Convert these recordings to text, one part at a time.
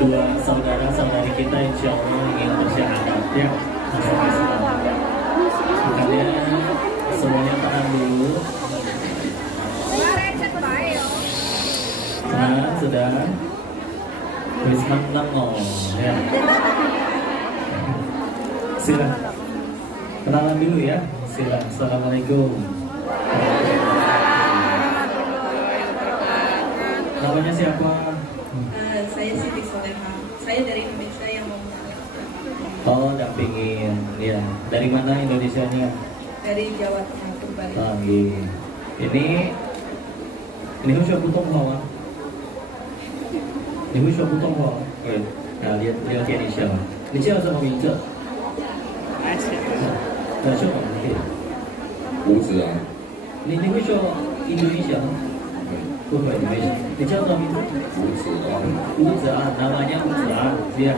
dua saudara-saudari kita insya Allah ingin bersyahadat ya masuk Islam. Makanya semuanya tahan dulu. Nah, sudah Wisman Namo ya. Sila kenalan dulu ya. Sila. Assalamualaikum. Namanya siapa? Saya Siti Soleha. Saya dari Indonesia yang mau Oh, dampingin. Ya. Dari mana Indonesianya? dari Jawa Tengah Purbalingga. Ah, iya. Ini siapa putong hawa? Ini siapa putong hawa? Oke. Nah, lihat Indonesia. Ini siapa sama Minja? Nah, siapa?吴子安，你会说Indonesia? 不会Indonesia. Ini siapa sama Minja? 吴子安， Uza, namanya Uza. Dia.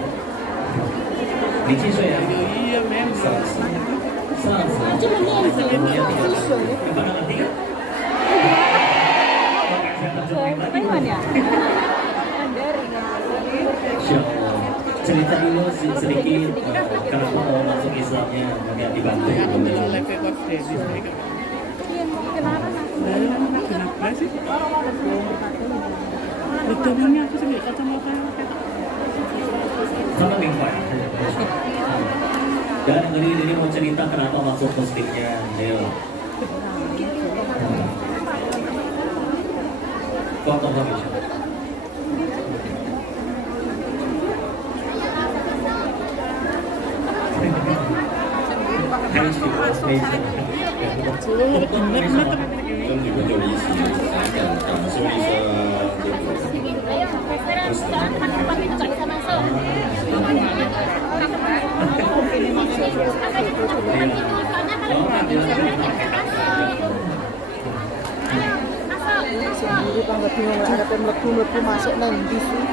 你几岁啊？ 30. 这个面子有点滴水。 Kemana nanti kan? 台湾ya? Mandarin. Insya Allah. Cerita dulu sedikit kenapa mau masuk Islamnya, agak dibantu. Kenapa sih? Betulnya aku sih kacamata. Sama Bingkai. Dan ini mau cerita kenapa masuk Muslimnya. Ayo. Foto kami.跟女朋友一起感受一下这个穆斯林。 Sendiri banget bingung ada pemlebu masuk nang di sini.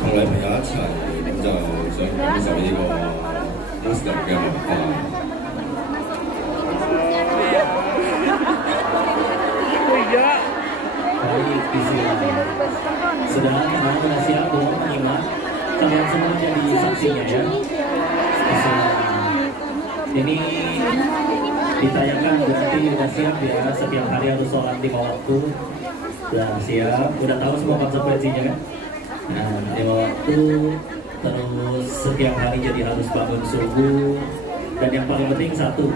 同你朋友一齊，咁就想感受呢個穆斯林嘅文化。 Baik, bismillah. Saudara yang mana siap belum menyimak? Kalian semua jadi saksinya ya. Bismillah. Ini ditayangkan berarti udah siap ya. Setiap hari harus sholat 5 waktu. Udah siap. Udah tahu semua konsekuensinya kan? Nah, 5 waktu. Terus setiap hari jadi harus bangun subuh. Dan yang paling penting satu,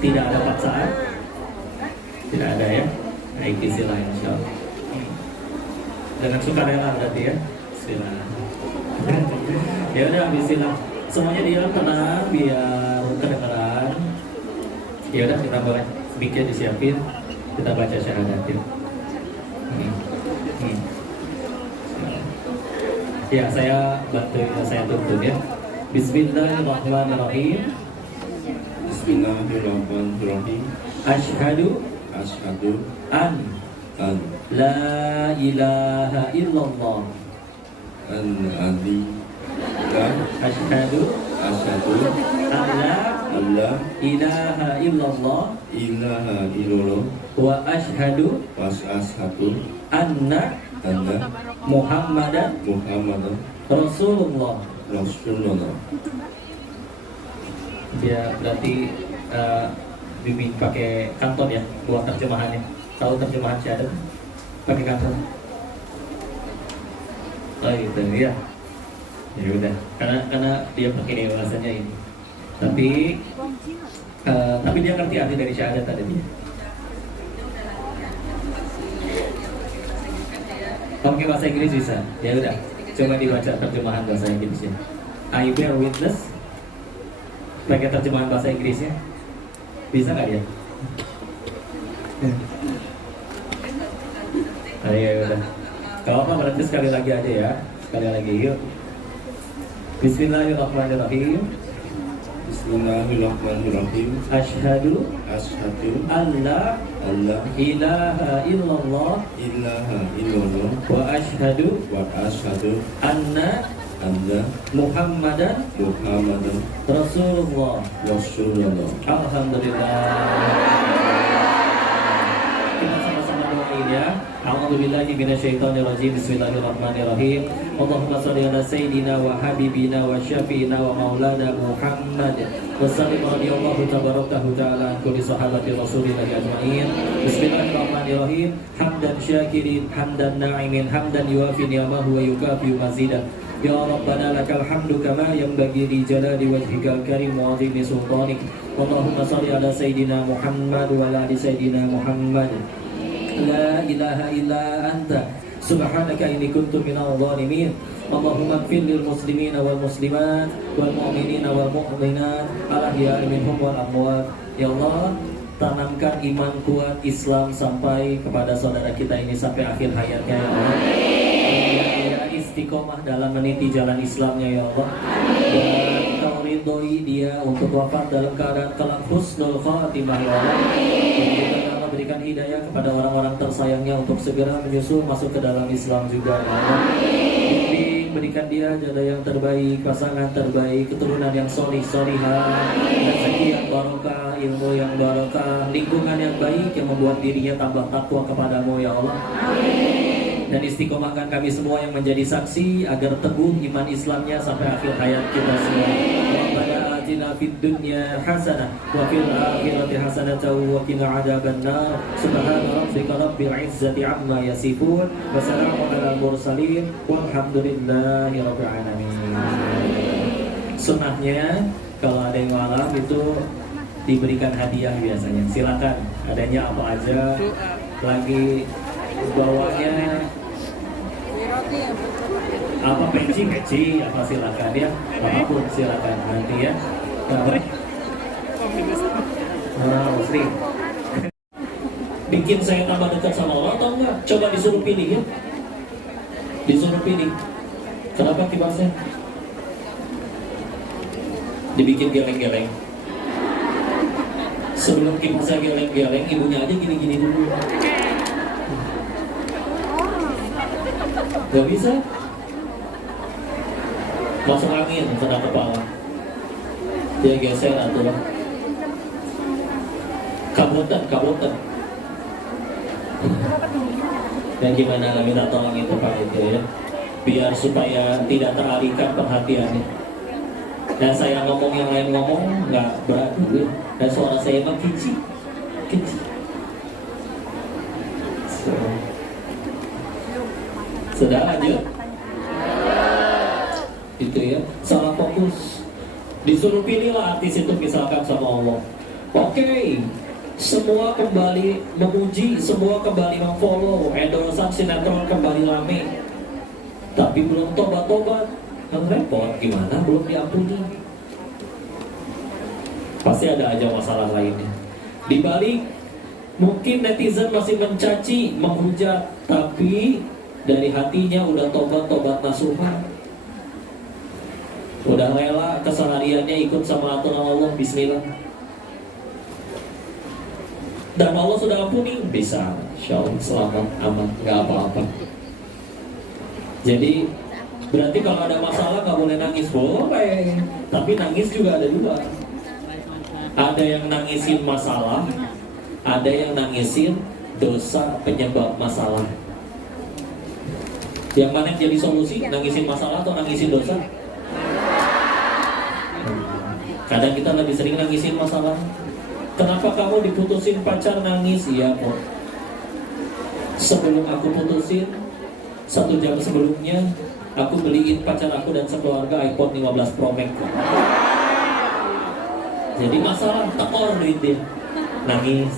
tidak ada paksaan. Tidak ada ya. Baik, bismillah insyaallah. Dengan sukarela berarti ya. Bismillah. Ya udah bismillah. Semuanya diam tenang biar kedengaran. Ya udah kita boleh mic-nya disiapin. Kita baca syahadat. Ya, saya bantu, saya tuntun ya. Bismillahirrahmanirrahim. Bismillahirrahmanirrahim. Asyhadu Asyhadu an an la ilaha illallah. an la Asyhadu asyhadu an la an la ilaha illallah ilaha illallah wa asyhadu wa asyhadu anna anna Muhammadan Muhammadan Rasulullah. Rasulullah. Ya berarti bimbing pakai kanton ya buat terjemahannya. Tahu terjemahan syahadat? Pakai kanton. Oh gitu ya. Ya udah. Karena dia pakai bahasanya ini. Tapi dia ngerti arti dari syahadat tadi dia. Pakai bahasa Inggris bisa. Ya udah. Coba dibaca terjemahan bahasa Inggrisnya. I bear witness. Pakai terjemahan bahasa Inggrisnya. Bisa nggak dia? Ayo udah. Kalau apa berarti sekali lagi aja ya. Sekali lagi yuk. Bismillahirrahmanirrahim. Bismillahirrahmanirrahim. Asyhadu Asyhadu an la alla ilaha illallah ilaha illallah wa asyhadu wa asyhadu anna anda Muhammadan Muhammadan Rasulullah. Rasulullah. Alhamdulillah. Kita sama-sama doain ya. A'udzubillahi minasyaitonirrajim. Bismillahirrahmanirrahim. Allahumma shalli ala sayyidina wa habibina wa syafiina wa maulana Muhammad. Wa sallim radhiyallahu tabaraka ta'ala an kulli sahabati Rasulillah ajma'in. Bismillahirrahmanirrahim. Hamdan syakirin, hamdan na'imin, hamdan yuafi ni'amahu wa yukafi mazidah. Ya Rabbana lakal hamdu kama yanbaghi li jalali wajhikal karim wa 'azimi sultanik. Allahumma shalli ala sayyidina Muhammad wa ala ali sayyidina Muhammad. La ilaha illa anta subhanaka inni kuntu minadh dhalimin. Allahumma ighfir lil muslimina wal muslimat wal mu'minina wal mu'minat al ahya'i minhum wal amwat. Ya Allah, tanamkan iman kuat Islam sampai kepada saudara kita ini sampai akhir hayatnya ya Allah. Dia istiqomah dalam meniti jalan Islamnya ya Allah. Dan Kau ridhoi dia untuk wafat dalam keadaan kelak husnul khatimah ya Allah. Dan juga ya Allah berikan hidayah kepada orang-orang tersayangnya untuk segera menyusul masuk ke dalam Islam juga ya Allah. Berikan dia jodoh yang terbaik, pasangan terbaik, keturunan yang solih-solihah, rezeki yang barokah, ilmu yang barokah, lingkungan yang baik yang membuat dirinya tambah takwa kepadamu ya Allah. Dan istiqomahkan kami semua yang menjadi saksi agar teguh iman Islamnya sampai akhir hayat kita semua. Rabbana atina fid dunya hasanah wa fil akhirati hasanah wa qina adzabannar. Subhana rabbika rabbil izzati amma yasifun wa salamun alal mursalin walhamdulillahi rabbil alamin. Sunnahnya kalau ada yang malam itu diberikan hadiah biasanya. Silakan, adanya apa aja. Lagi bawanya apa peci apa silakan ya, apapun silakan nanti ya. Muslim bikin saya tambah dekat sama Allah atau enggak? Coba disuruh pilih ya, disuruh pilih. Kenapa kibasnya dibikin geleng-geleng? Sebelum kibasnya geleng-geleng, ibunya aja gini-gini dulu. Gak bisa masuk angin kena kepala, dia geser atau kabutan. Dan gimana minta tolong itu Pak itu ya, biar supaya tidak teralihkan perhatiannya. Dan saya ngomong yang lain ngomong nggak beradu ya. Dan suara saya emang kecil. Sudah lanjut? Itu ya, salah fokus. Disuruh pilihlah artis itu misalkan sama Allah. Oke, semua kembali memuji, semua kembali memfollow, endorsan sinetron kembali rame. Tapi belum tobat-tobat, kan repot. Gimana? Belum diampuni. Pasti ada aja masalah lainnya. Di balik, mungkin netizen masih mencaci, menghujat, tapi dari hatinya udah tobat nasuhan, udah rela kesehariannya ikut sama aturan Allah. Bismillah, dan Allah sudah ampuni, bisa insya Allah selamat, aman, nggak apa-apa. Jadi berarti kalau ada masalah nggak boleh nangis, boleh, tapi nangis juga ada dua. Ada yang nangisin masalah, ada yang nangisin dosa penyebab masalah. Yang mana yang jadi solusi? Nangisin masalah atau nangisin dosa? Kadang kita lebih sering nangisin masalah. Kenapa kamu diputusin pacar nangis? Iya kok. Sebelum aku putusin, 1 jam sebelumnya aku beliin pacar aku dan sekeluarga iPhone 15 Pro Max. Jadi masalah tekor duit dia. Nangis.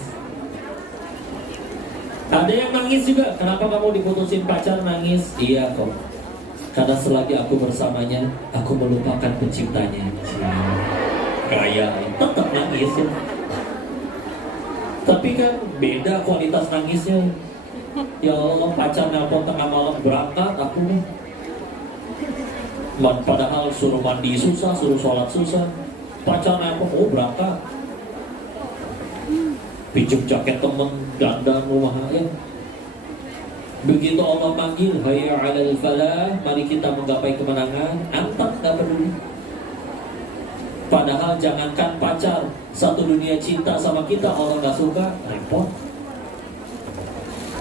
Ada yang nangis juga, kenapa kamu diputusin pacar nangis? Iya kok, karena selagi aku bersamanya, aku melupakan penciptanya. Gaya, tetap nangis ya. Tapi kan beda kualitas nangisnya. Ya Allah, pacar nelpon tengah malam berangkat, aku padahal suruh mandi susah, suruh sholat susah. Pacar nelpon, oh berangkat, pinjam jaket temen, dandan rumah ya. Begitu Allah manggil, hayya 'alal falah, mari kita menggapai kemenangan, antar nggak peduli. Padahal jangankan pacar, satu dunia cinta sama kita, orang nggak suka, repot.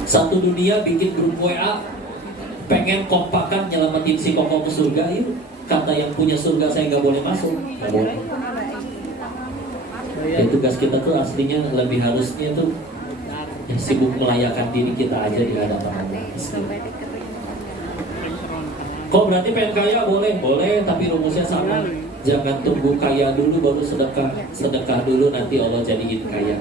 Satu dunia bikin grup WA, pengen kompakan nyelamatin si Koko ke surga, yuk. Kata yang punya surga, saya nggak boleh masuk, nggak boleh. Ya, tugas kita tuh aslinya lebih harusnya tuh ya, sibuk melayakan diri kita aja di hadapan Allah. Kok berarti pengen kaya? Boleh, boleh, tapi rumusnya sama. Jangan tunggu kaya dulu baru sedekah. Sedekah dulu nanti Allah jadiin kaya.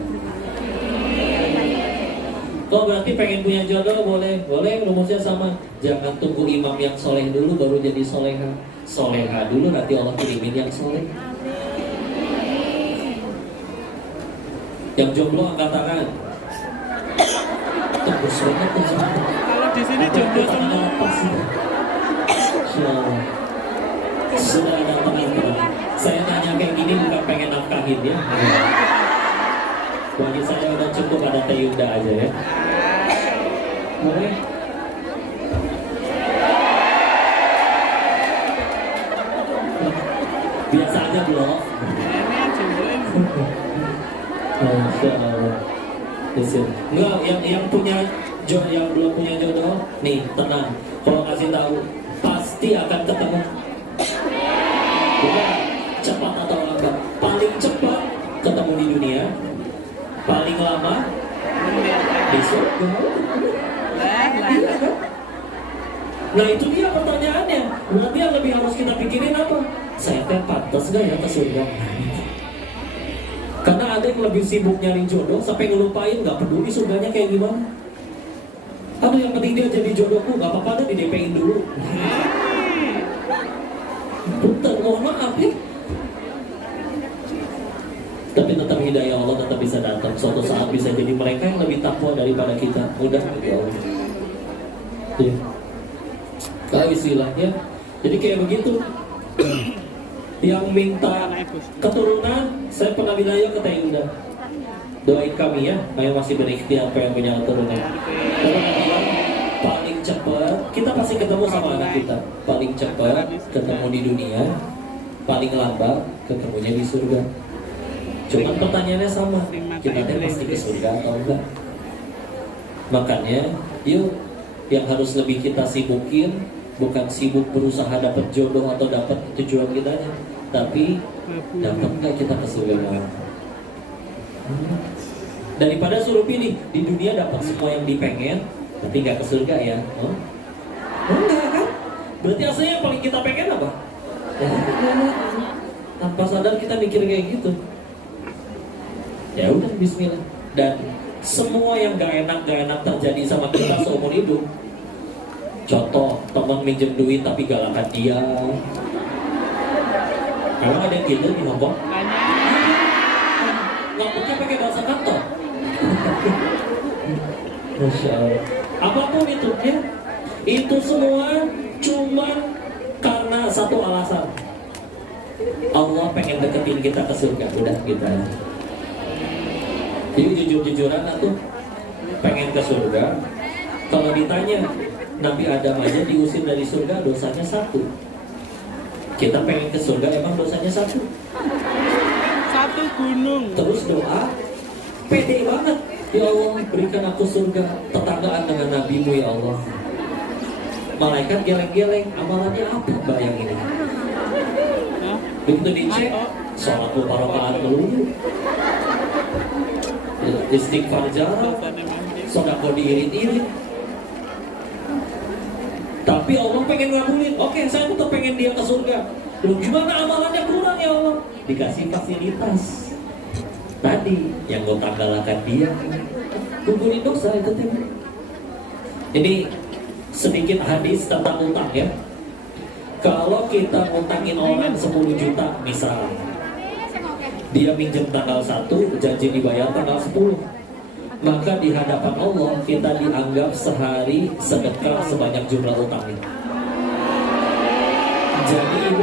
Kok berarti pengen punya jodoh? Boleh, boleh, rumusnya sama. Jangan tunggu imam yang soleh dulu baru jadi soleha. Soleha dulu nanti Allah kirimin yang soleh. Yang jomblo angkat tangan. Tembus banget tuh semua. Kalau di sini jomblo semua. Sudah ada teman-teman. Saya tanya kayak gini bukan pengen nafkahin ya. Bagi saya udah cukup ada Teh Yunda aja ya. Boleh? Biasa aja belum. Ini yang jomblo ini. Masya Allah. Enggak, yang punya yang belum punya jodoh, nih tenang. Kalau kasih tahu, pasti akan ketemu. Bukan cepat atau lambat. Paling cepat ketemu di dunia, paling lama di surga. Iya kan? Nah itu dia pertanyaannya. Berarti yang lebih harus kita pikirin apa? Saya kan pantas gak ya ke surga? Karena ada yang lebih sibuk nyari jodoh sampai ngelupain gak peduli surganya kayak gimana. Aduh yang penting dia jadi jodohku, gak apa-apa deh di DP-in dulu. Punten, mohon maaf ya. Tapi tetap hidayah Allah tetap bisa datang. Suatu saat bisa jadi mereka yang lebih takwa daripada kita. Mudah ya Allah. Ya. Kalau istilahnya, jadi kayak begitu. Yang minta keturunan, saya pernah bilang ya ke Teh Yunda, doain kami ya, ayo masih berikhtiar pengen punya keturunan. Paling cepat kita pasti ketemu sama anak kita. Paling cepat ketemu di dunia, paling lambat ketemunya di surga. Cuman pertanyaannya sama, kita pasti ke surga atau enggak? Makanya, yuk yang harus lebih kita sibukin bukan sibuk berusaha dapat jodoh atau dapat tujuan kita, tapi dapat nggak kita ke surga? Daripada suruh pilih di dunia dapat semua yang dipengen, tapi nggak ke surga ya? Enggak kan? Berarti asalnya yang paling kita pengen apa? Ya, tanpa sadar kita mikir kayak gitu. Ya udah, Bismillah. Dan semua yang gak enak terjadi sama kita seumur hidup. Contoh, teman minjem duit tapi galakan dia. Emang ada yang gitu di Hongkong? Ngapuknya pakai bahasa kantor. Masya Allah. Apapun itu ya, itu semua cuma karena satu alasan. Allah pengen deketin kita ke surga. Udah gitu aja. Jadi jujur-jujuran aku pengen ke surga. Kalau ditanya Nabi Adam aja diusir dari surga, dosanya 1. Kita pengen ke surga, emang dosanya 1? 1 gunung. Terus doa, pede banget. Ya Allah, berikan aku surga, tetanggaan dengan Nabimu ya Allah. Malaikat geleng-geleng, amalannya apa bayang ini? Begitu dicek, sholat beberapa rakaat dulu, istighfar jarang, sedekah diirit-irit. Tapi Allah pengen ngabulin. Oke, saya tetap pengen dia ke surga. Loh, gimana amalannya kurang ya Allah? Dikasih fasilitas. Tadi yang gue tanggalkan dia, kumpulin dosa itu tadi. Ini sedikit hadis tentang utang ya. Kalau kita ngutangin orang 10 juta misal, dia minjem tanggal 1, janji dibayar tanggal 10, maka di hadapan Allah kita dianggap sehari sedekah sebanyak jumlah utang itu. Jadi ibu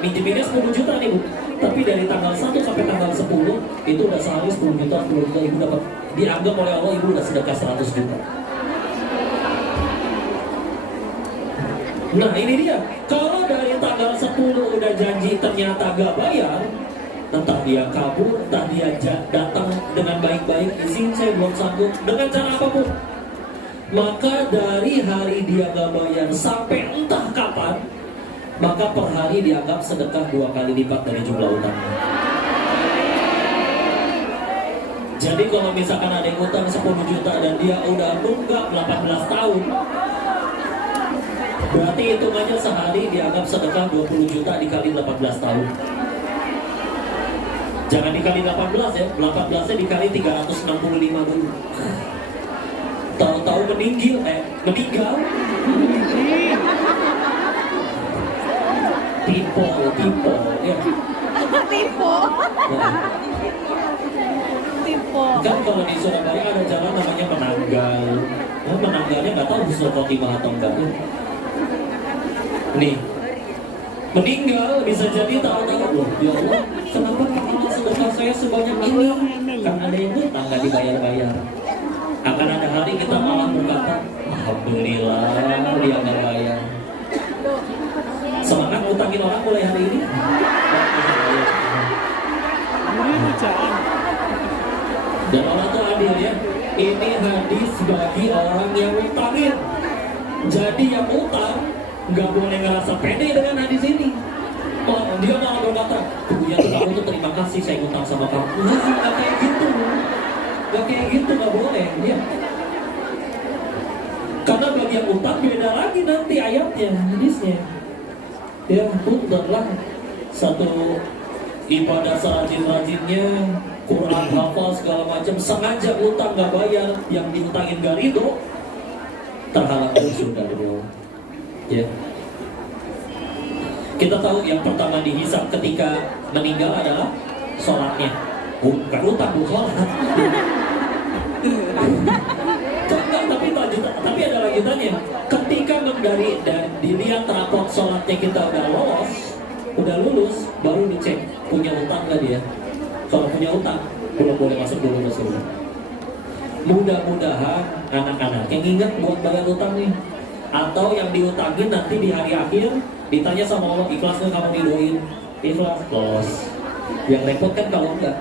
minjeminnya 10 juta nih bu, tapi dari tanggal 1 sampai tanggal 10 itu udah sehari 10 juta ibu dapat, dianggap oleh Allah ibu udah sedekah 100 juta. Nah ini dia, kalau dari tanggal 10 udah janji ternyata gak bayar, entah dia kabur, entah dia datang dengan baik-baik, izin saya belum sanggup, dengan cara apapun, maka dari hari dia gak bayar sampai entah kapan, maka per hari dianggap sedekah 2 kali lipat dari jumlah utangnya. Jadi kalau misalkan ada yang utang 10 juta dan dia udah nunggak 18 tahun, berarti hitungannya sehari dianggap sedekah 20 juta dikali 18 tahun. Jangan dikali 18 ya, 18-nya dikali 365 dulu. Tahu-tahu meninggal. Tipe ya. Kan kalau di Surabaya ada jalan namanya Menanggal. Nah, menanggalnya nggak tahu husnul khotimah atau enggak. Nih, meninggal bisa jadi tahu-tahu loh. Ya Allah, kenapa sedekah saya sebanyak ini? Kan ada yang hutang nggak dibayar-bayar. Akan ada hari kita malah berkata, alhamdulillah dia nggak bayar. Semangat ngutangin orang mulai hari ini. Dan Allah tuh adil ya. Ini hadis bagi orang yang utangin. Jadi yang utang nggak boleh ngerasa pede dengan hadis ini. Oh, dia malah berkata, ya kamu tuh terima kasih saya utang sama kamu. Nggak kayak gitu, nggak boleh ya. Karena bagi yang utang beda lagi nanti ayatnya, hadisnya. Ya, puntenlah satu ibadah serajin-rajinnya, Quran hafal segala macam, sengaja utang nggak bayar, yang diutangin gak ridho, terhalang sudah bro. Ya. Kita tahu yang pertama dihisab ketika meninggal adalah sholatnya, bukan utang, bukan sholat. Tapi ada lanjutannya. Ketika dan dilihat raport sholatnya kita udah lulus, baru dicek punya utang nggak dia. Kalau punya utang, belum boleh masuk dulu ke surga. Mudah-mudahan anak-anak yang ingat buat bayar utang nih, atau yang diutangin nanti di hari akhir ditanya sama Allah, ikhlas nggak kamu didoain? Ikhlas, bos. Yang repot kan kalau enggak.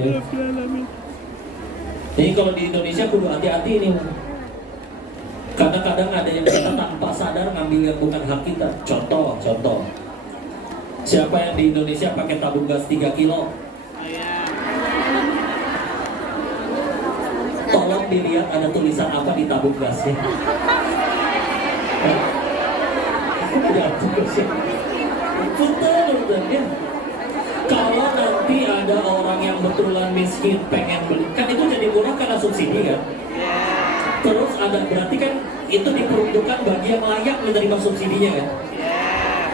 Ya. Jadi kalau di Indonesia kudu hati-hati nih. Kadang-kadang ada yang kita tanpa sadar ngambil yang bukan hak kita. Contoh. Siapa yang di Indonesia pakai tabung gas 3 kilo? Tolong dilihat ada tulisan apa di tabung gasnya. Ya, betul ya. Kalau nanti ada orang yang betulan miskin pengen beli, kan itu jadi murah karena subsidi kan? Terus ada, berarti kan itu diperuntukkan bagi yang layak menerima subsidinya kan?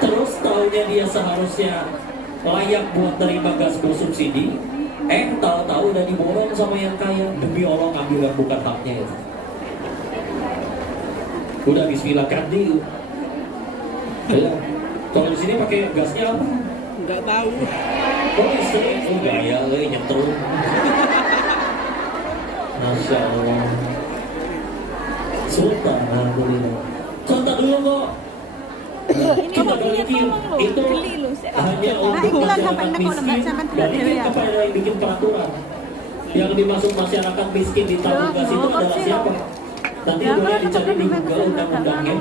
Terus taunya dia seharusnya layak buat terima gas bersubsidi, tahu-tahu udah diborong sama yang kaya. Demi Allah ngambil yang bukan haknya itu. Udah bismillah kandi. Ya. Kalau di sini pakai gasnya apa? Nggak tahu. Oh listrik, gaya nyetrum. Masya Allah. Sultan, alhamdulillah. Contoh dulu kok. Kita balikin itu hanya untuk masyarakat miskin dan ini kepada yang bikin peraturan. Yang dimaksud masyarakat miskin di tabung gas itu adalah siapa? Nanti boleh dicari di Google undang-undangnya.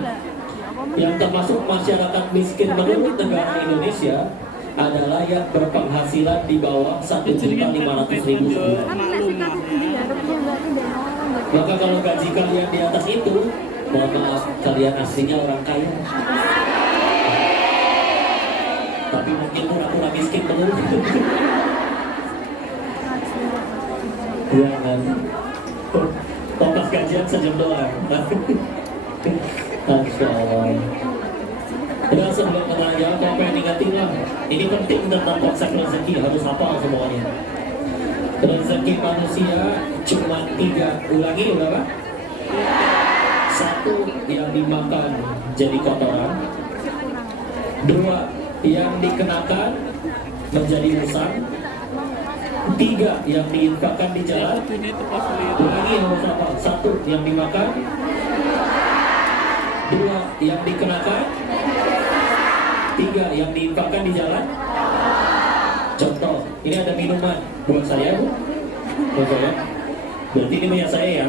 Yang termasuk masyarakat miskin menurut negara Indonesia adalah yang berpenghasilan di bawah 1.500.000 sebulan. Maka kalau gaji kalian di atas itu, mohon maaf, kalian aslinya orang kaya. Tapi mungkin pura-pura miskin menurut itu. Jangan. Tokas gajian sejam doang. Masya Allah. Udah sebelum menanya, kalau pengen ingatin lah, ini penting tentang konsep rezeki, harus hafal semuanya. Rezeki manusia cuma 3, ulangi berapa? 1 yang dimakan jadi kotoran, 2 yang dikenakan menjadi usang, 3 yang diinfakkan di jalan. Ulangi nomor berapa? 1 yang dimakan, 2 yang dikenakan, 3 yang diinfakkan di jalan. Contoh, ini ada minuman buat saya, Bu. Buat saya. Berarti ini punya saya ya.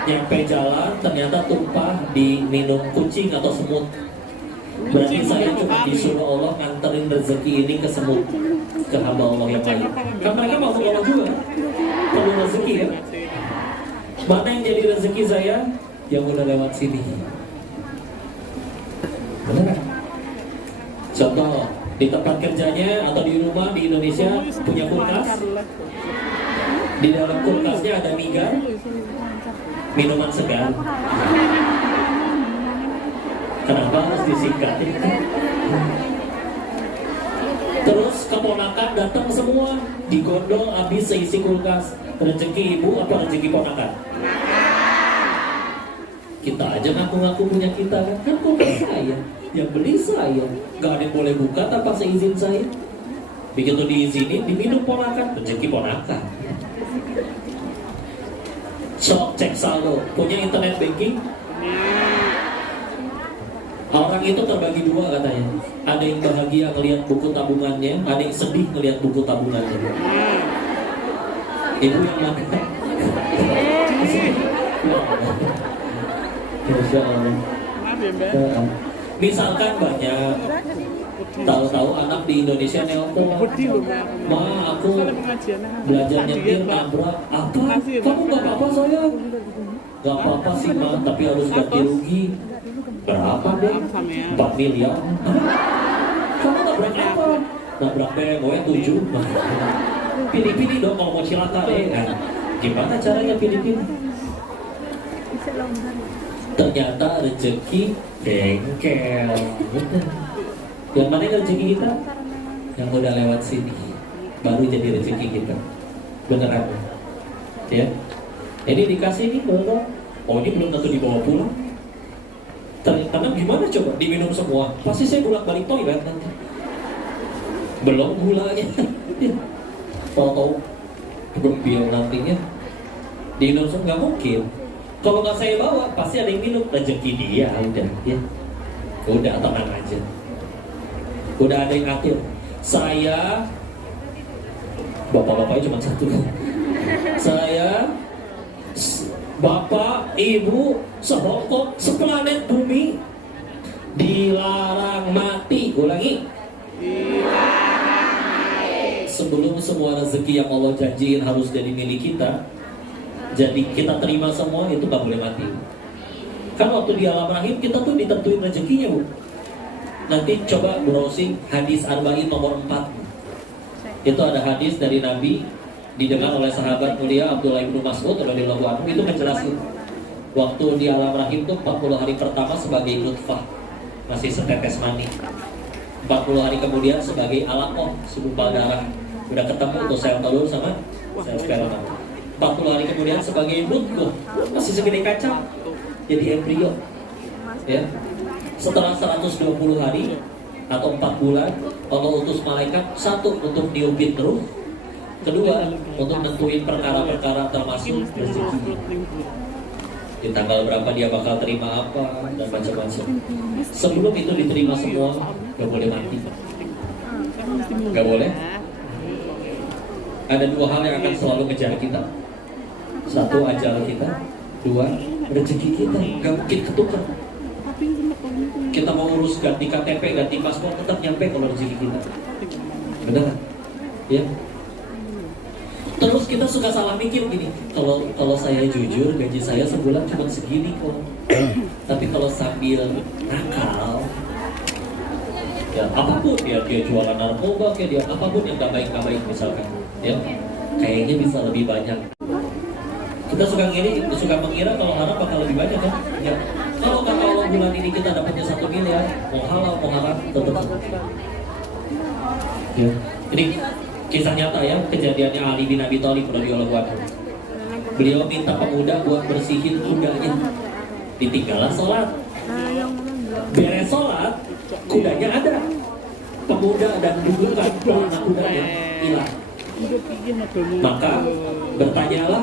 Nyampe jalan ternyata tumpah di minum kucing atau semut. Berarti saya cuma disuruh Allah nganterin rezeki ini ke semut, ke hamba Allah yang lain. Kan mereka mau Allah juga, perlu rezeki ya. Mana yang jadi rezeki saya? Yang udah lewat sini. Benar? Contoh, di tempat kerjanya atau di rumah di Indonesia punya kulkas. Di dalam kulkasnya ada migar, minuman segar. Kenapa harus disingkat? Terus keponakan datang semua, digondol habis seisi kulkas. Rezeki ibu apa rezeki ponakan? Kita aja ngaku-ngaku punya kita kan? Kan kulkas saya, yang beli saya. Gak ada yang boleh buka tanpa seizin saya. Begitu diizinin, diminum ponakan, rezeki ponakan. So, cek saldo, punya internet banking? Orang itu terbagi dua katanya. Ada yang bahagia melihat buku tabungannya, ada yang sedih melihat buku tabungannya. Ibu yang mana? Masya Allah. Misalkan banyak, tahu-tahu anak di Indonesia nelpon, Ma, aku belajar nyetir nabrak. Apa? Kamu gak apa-apa saya? Gak apa-apa sih Ma, tapi harus ganti rugi. Berapa deh? 4 miliar. Kamu nabrak apa? Nabrak BMW 7. Pilih-pilih dong kalau mau cilaka deh. Nah, gimana caranya pilih-pilih? Ternyata rezeki bengkel. Yang mana rezeki kita? Yang udah lewat sini, baru jadi rezeki kita. Beneran? Ya. Ini dikasih nih belum? Oh ini belum tentu dibawa pulang. Karena gimana coba diminum semua? Pasti saya bolak-balik toilet nanti. Belum gulanya. Tahu-tahu gembil nantinya. Diminum semua nggak mungkin. Kalau nggak saya bawa, pasti ada yang minum. Rezeki dia udah, ya. Udah tenang aja. Udah ada yang ngatur. Saya, bapak-bapaknya cuma satu. Saya, bapak, ibu, sehongkong, seplanet bumi dilarang mati. Ulangi. Sebelum semua rezeki yang Allah janjiin harus jadi milik kita, jadi kita terima semua, itu gak boleh mati. Kan waktu di alam rahim kita tuh ditentuin rezekinya, Bu. Nanti coba browsing hadis Arba'in nomor 4. Itu ada hadis dari Nabi, didengar oleh sahabat mulia Abdullah bin Mas'ud radhiyallahu anhu, itu menjelaskan waktu di alam rahim tuh 40 hari pertama sebagai nutfah, masih setetes mani. 40 hari kemudian sebagai alaqah, segumpal darah. Udah ketemu tuh sel telur sama sel sperma. 40 hari kemudian sebagai nutfah, masih segede kaca, jadi embrio. Ya. Setelah 120 hari atau 4 bulan, Allah utus malaikat, satu untuk niupin terus, kedua untuk nentuin perkara-perkara termasuk rezeki. Di tanggal berapa dia bakal terima apa dan macam-macam. Sebelum itu diterima semua, gak boleh mati. Gak boleh. Ada 2 hal yang akan selalu ngejar kita. 1, ajal kita. 2, rezeki kita. Gak mungkin ketukar. Kita mau urus ganti KTP, ganti paspor, tetap nyampe kalau rezeki kita. Benar? Ya. Terus kita suka salah mikir gini, kalau saya jujur gaji saya sebulan cuma segini kok. Tapi kalau sambil nakal, ya apapun dia jualan narkoba, kayak dia apapun yang gak baik misalkan, ya kayaknya bisa lebih banyak. Kita suka mengira kalau haram bakal lebih banyak kan? Ya. Kalau kata Allah bulan ini kita dapatnya 1 miliar, mau halal mau haram tetap. Ya. Ini kisah nyata ya, kejadiannya Ali bin Abi Thalib radhiyallahu anhu. Beliau minta pemuda buat bersihin kudanya. Ditinggallah sholat. Beres sholat, kudanya ada. Pemuda dan dudukan kudanya hilang. Maka bertanyalah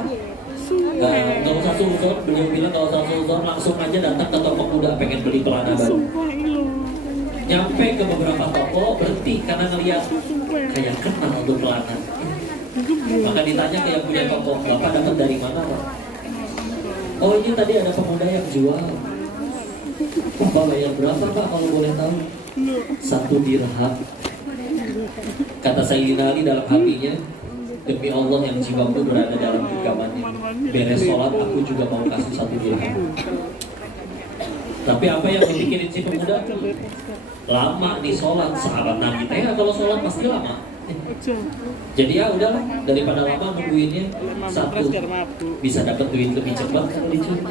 Nggak usah suzon, beliau bilang nggak usah suzon, langsung aja datang ke toko kuda pengen beli celana baru. Nyampe ke beberapa toko, berhenti karena ngeliat kayak kenal tuh celana. Maka ditanya ke yang punya toko, Bapak dapat dari mana, Pak? Oh, ini tadi ada pemuda yang jual. Bapak bayar berapa, Pak, kalau boleh tahu? 1 dirham. Kata Sayyidina Ali dalam hatinya, demi Allah yang jiwaku berada dalam genggamannya, beres sholat aku juga mau kasih 1 dirham. Tapi apa yang dipikirin si pemuda? Lama nih sholat, sahabat Nabi teh kalau sholat pasti lama. Jadi ya udahlah, daripada lama nungguinnya, 1 bisa dapat duit lebih cepat kalau dicuri.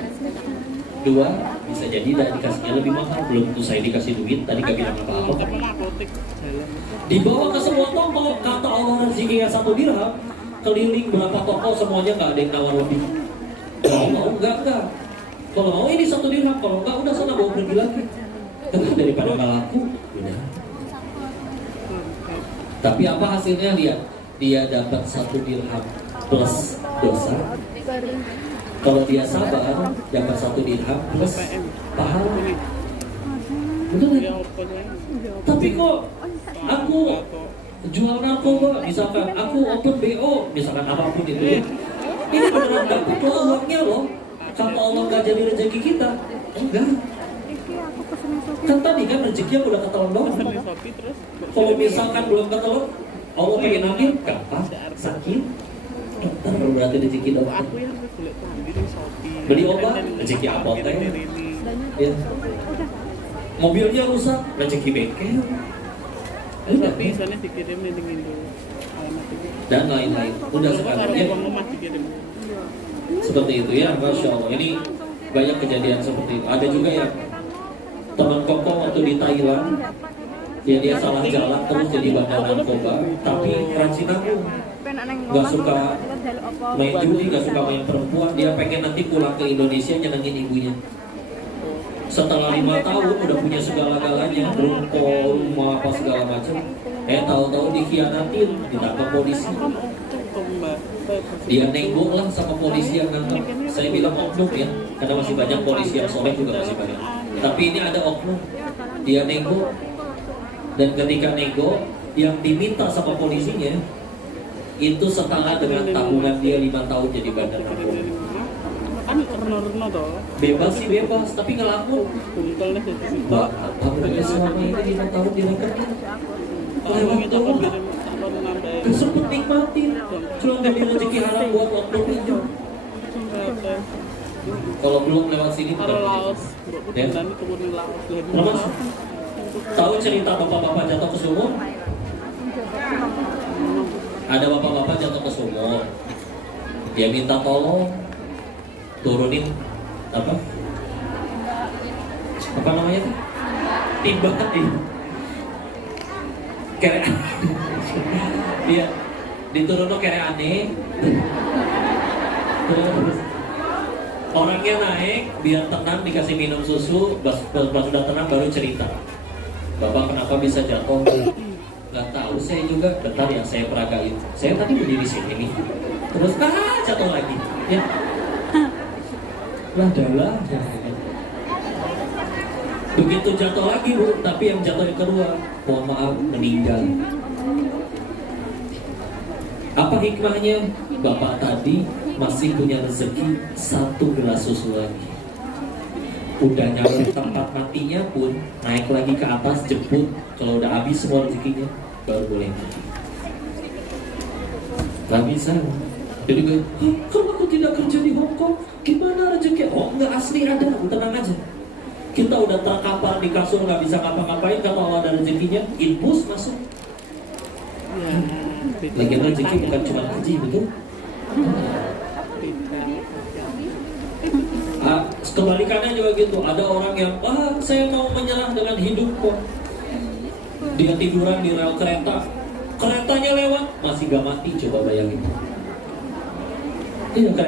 2 bisa jadi dikasihnya lebih mahal. Belum tuh saya dikasih duit, tadi gak bilang apa-apa. Dibawa ke semua toko, kata Allah rezekinya 1 dirham. Keliling berapa toko semuanya nggak ada yang nawar lebih. Kalau mau enggak. Kalau mau ini 1 dirham, kalau enggak udah sana bawa pergi lagi. Karena daripada nggak laku, udah. Tapi apa hasilnya? Lihat, dia dapat 1 dirham plus dosa. Kalau dia sabar, dapat 1 dirham plus pahala. Betul kan? Tapi kok aku jual narkoba, misalkan aku open BO, misalkan apapun itu ya. Ini beneran dapat loh uangnya loh. Kata Allah nggak jadi rezeki kita. Enggak. Kan tadi kan rezekinya udah ketelan doang. Kalau misalkan belum ketelan, Allah pengen ambil, gampang, sakit. Dokter berarti rezeki dong. Beli obat, rezeki apotek. Ya. Mobilnya rusak, rezeki bengkel. Tapi soalnya dikirim nih Indo. Dan lain-lain. Udah sekarang ya. Seperti itu ya, Masya Allah. Ini banyak kejadian seperti itu. Ada juga yang teman koko waktu di Thailand, ya dia salah jalan terus jadi bandar narkoba, tapi rajin aku. Gak suka main judi, gak suka main perempuan. Dia pengen nanti pulang ke Indonesia nyenengin ibunya. Setelah 5 tahun udah punya segala-galanya, ruko, rumah apa segala macam. Tahu-tahu dikhianatin, ditangkap polisi. Dia nenggok lah sama polisi yang nangkap. Saya bilang oknum ya, karena masih banyak polisi yang soleh juga masih banyak. Tapi ini ada oknum. Dia nenggok, dan ketika nenggok, yang diminta sama polisinya itu setara dengan tabungan dia 5 tahun jadi bandar narkoba. Reno toh. Bebas sih bebas, tapi ngelaku. Kumpulnya jadi Mbak, apa selama ini 5 tahun direkam? Lewat tuh, sempet nikmatin. Cuma dari rezeki haram buat waktu itu. Kalau belum lewat sini, Kalau Laos, ya. kemudian Laos. Terus, tahu cerita bapak-bapak jatuh ke sumur? Ada bapak-bapak jatuh ke sumur. Dia minta tolong turunin apa namanya tuh? Timba kere. Iya, diturunin kere aneh. Terus orangnya naik biar tenang, dikasih minum susu. Pas sudah tenang baru cerita, Bapak kenapa bisa jatuh? Gak tahu saya juga. Bentar ya, saya peragain. Saya tadi berdiri sini nih. Terus jatuh lagi. Ya. Lah. Begitu jatuh lagi Bu, tapi yang jatuh yang kedua, mohon maaf, meninggal. Apa hikmahnya? Bapak tadi masih punya rezeki 1 gelas susu lagi. Udah nyampe tempat matinya pun naik lagi ke atas jemput. Kalau udah habis semua rezekinya baru boleh mati. Gak bisa. Jadi kalau aku tidak kerja di Hong Kong, gimana rezeki? Oh enggak, asli ada, tenang aja. Kita udah terkapar di kasur nggak bisa ngapa-ngapain, kata Allah ada rezekinya, infus masuk. Lagian rezeki bukan cuma gaji, betul? Kebalikannya juga gitu. Ada orang yang saya mau menyerah dengan hidup kok. Dia tiduran di rel kereta, keretanya lewat masih gak mati, coba bayangin. Iya kan?